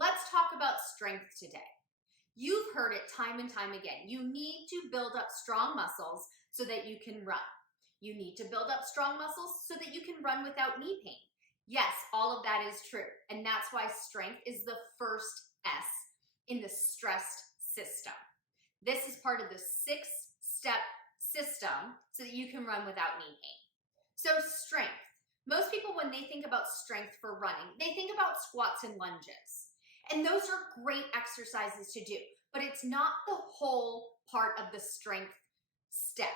let's talk about strength today. You've heard it time and time again. You need to build up strong muscles so that you can run. You need to build up strong muscles so that you can run without knee pain. Yes, all of that is true. And that's why strength is the first S in the stressed system. This is part of the 6-step system so that you can run without knee pain. So strength. Most people, when they think about strength for running, they think about squats and lunges. And those are great exercises to do, but it's not the whole part of the strength step.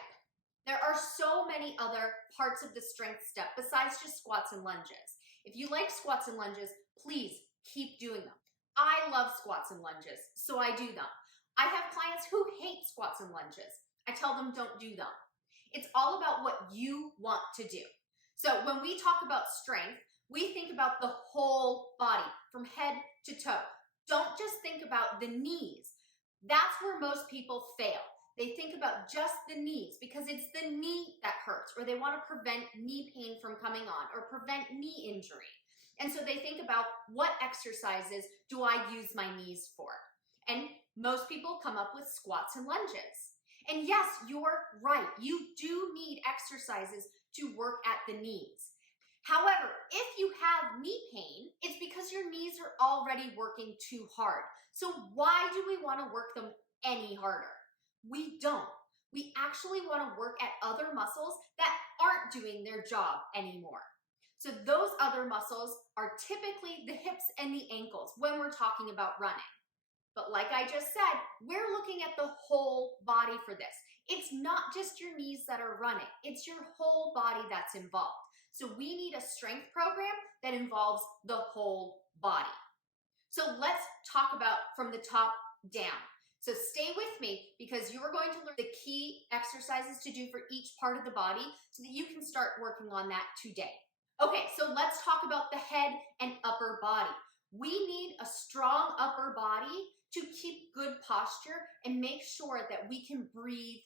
There are so many other parts of the strength step besides just squats and lunges. If you like squats and lunges, please keep doing them. I love squats and lunges, so I do them. I have clients who hate squats and lunges. I tell them don't do them. It's all about what you want to do. So when we talk about strength, we think about the whole body from head to toe. Don't just think about the knees. That's where most people fail. They think about just the knees because it's the knee that hurts, or they want to prevent knee pain from coming on or prevent knee injury. And so they think about what exercises do I use my knees for? And most people come up with squats and lunges. And yes, you're right. You do need exercises to work at the knees. However, if you have knee pain, it's because your knees are already working too hard. So why do we want to work them any harder? We don't. We actually want to work at other muscles that aren't doing their job anymore. So those other muscles are typically the hips and the ankles when we're talking about running. But like I just said, we're looking at the whole body for this. It's not just your knees that are running. It's your whole body that's involved. So we need a strength program that involves the whole body. So let's talk about from the top down. So stay with me because you are going to learn the key exercises to do for each part of the body so that you can start working on that today. Okay, so let's talk about the head and upper body. We need a strong upper body to keep good posture and make sure that we can breathe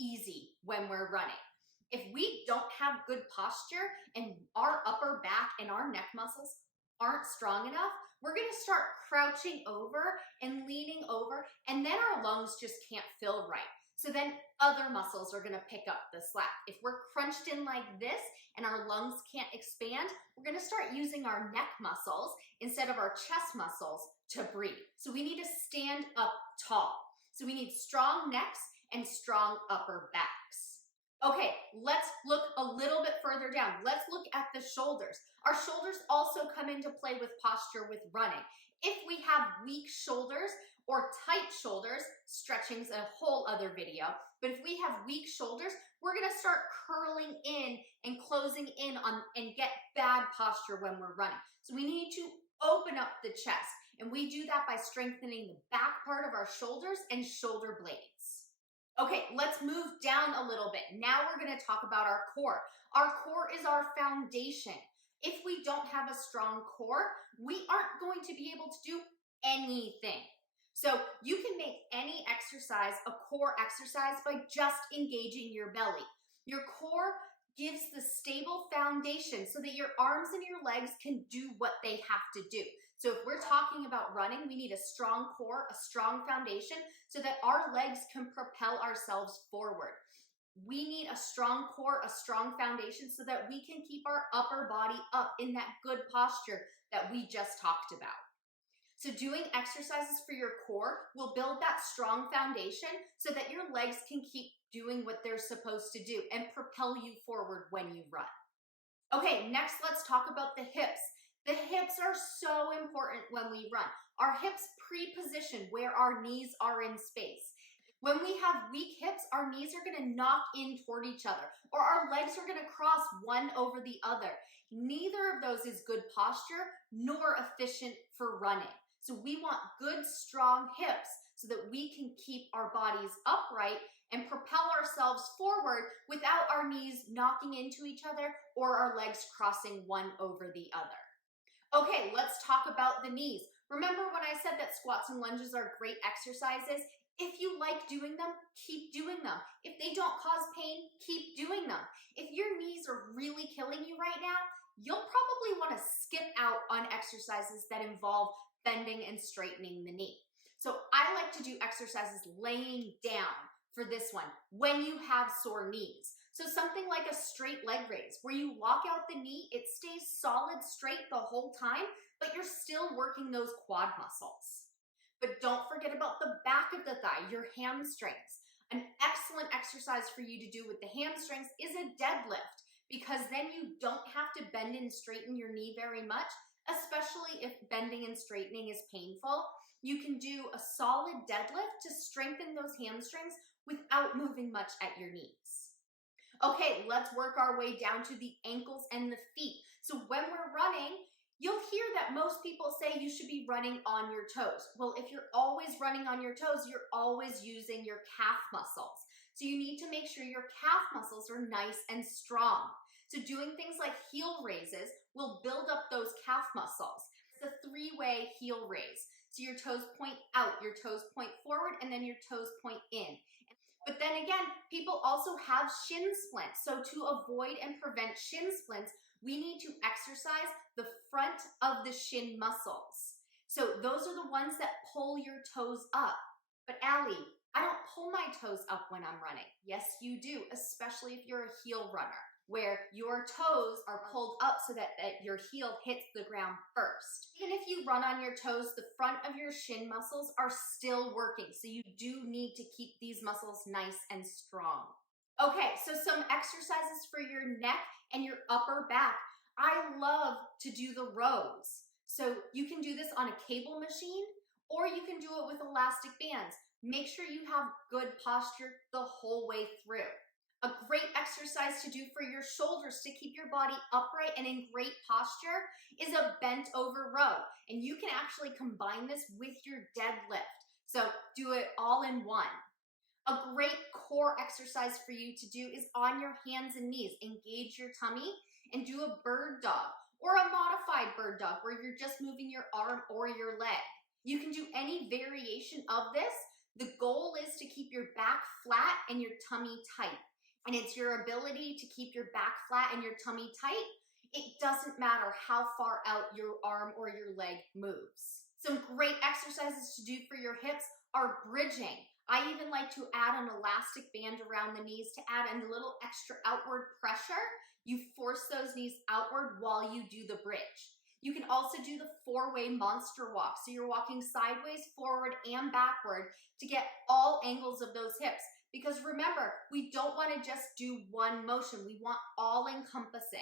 easy when we're running. If we don't have good posture and our upper back and our neck muscles aren't strong enough, we're going to start crouching over and leaning over, and then our lungs just can't fill right. So then other muscles are going to pick up the slack. If we're crunched in like this and our lungs can't expand, we're going to start using our neck muscles instead of our chest muscles to breathe. So we need to stand up tall. So we need strong necks and strong upper backs. Okay, let's look a little bit further down. Let's look at the shoulders. Our shoulders also come into play with posture with running. If we have weak shoulders or tight shoulders, stretching's a whole other video, but if we have weak shoulders, we're gonna start curling in and closing in on and get bad posture when we're running. So we need to open up the chest, and we do that by strengthening the back part of our shoulders and shoulder blades. Okay, let's move down a little bit. Now we're gonna talk about our core. Our core is our foundation. If we don't have a strong core, we aren't going to be able to do anything. So you can make any exercise a core exercise by just engaging your belly. Your core gives the stable foundation so that your arms and your legs can do what they have to do. So if we're talking about running, we need a strong core, a strong foundation, so that our legs can propel ourselves forward. We need a strong core, a strong foundation, so that we can keep our upper body up in that good posture that we just talked about. So doing exercises for your core will build that strong foundation so that your legs can keep doing what they're supposed to do and propel you forward when you run. Okay, next let's talk about the hips. The hips are so important when we run. Our hips pre-position where our knees are in space. When we have weak hips, our knees are gonna knock in toward each other, or our legs are gonna cross one over the other. Neither of those is good posture nor efficient for running. So we want good, strong hips so that we can keep our bodies upright and propel ourselves forward without our knees knocking into each other or our legs crossing one over the other. Okay, let's talk about the knees. Remember when I said that squats and lunges are great exercises? If you like doing them, keep doing them. If they don't cause pain, keep doing them. If your knees are really killing you right now, you'll probably want to skip out on exercises that involve bending and straightening the knee. So I like to do exercises laying down for this one when you have sore knees. So something like a straight leg raise where you walk out the knee, it stays solid straight the whole time, but you're still working those quad muscles. But don't forget about the back of the thigh, your hamstrings. An excellent exercise for you to do with the hamstrings is a deadlift, because then you don't have to bend and straighten your knee very much, especially if bending and straightening is painful. You can do a solid deadlift to strengthen those hamstrings without moving much at your knees. Okay, let's work our way down to the ankles and the feet. So when we're running, you'll hear that most people say you should be running on your toes. Well, if you're always running on your toes, you're always using your calf muscles. So you need to make sure your calf muscles are nice and strong. So doing things like heel raises will build up those calf muscles. It's a three-way heel raise. So your toes point out, your toes point forward, and then your toes point in. But then again, people also have shin splints. So to avoid and prevent shin splints, we need to exercise the front of the shin muscles. So those are the ones that pull your toes up. But Allie, I don't pull my toes up when I'm running. Yes, you do, especially if you're a heel runner, where your toes are pulled up so that your heel hits the ground first. Even if you run on your toes, the front of your shin muscles are still working, so you do need to keep these muscles nice and strong. Okay, so some exercises for your neck and your upper back. I love to do the rows. So you can do this on a cable machine, or you can do it with elastic bands. Make sure you have good posture the whole way through. A great exercise to do for your shoulders to keep your body upright and in great posture is a bent over row. And you can actually combine this with your deadlift. So do it all in one. A great core exercise for you to do is on your hands and knees. Engage your tummy and do a bird dog or a modified bird dog where you're just moving your arm or your leg. You can do any variation of this. The goal is to keep your back flat and your tummy tight. And it's your ability to keep your back flat and your tummy tight. It doesn't matter how far out your arm or your leg moves. Some great exercises to do for your hips are bridging. I even like to add an elastic band around the knees to add a little extra outward pressure. You force those knees outward while you do the bridge. You can also do the four-way monster walk. So you're walking sideways, forward, and backward to get all angles of those hips. Because remember, we don't want to just do one motion. We want all encompassing.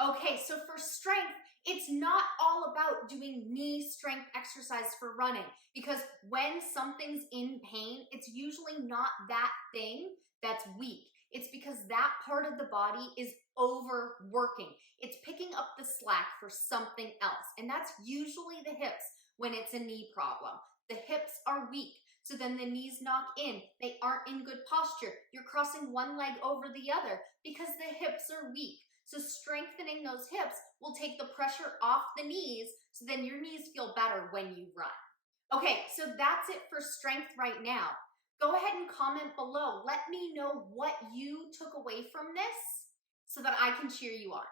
Okay, so for strength, it's not all about doing knee strength exercise for running, because when something's in pain, it's usually not that thing that's weak. It's because that part of the body is overworking. It's picking up the slack for something else, and that's usually the hips when it's a knee problem. The hips are weak. So then the knees knock in, they aren't in good posture. You're crossing one leg over the other because the hips are weak. So strengthening those hips will take the pressure off the knees, so then your knees feel better when you run. Okay, so that's it for strength right now. Go ahead and comment below. Let me know what you took away from this so that I can cheer you on.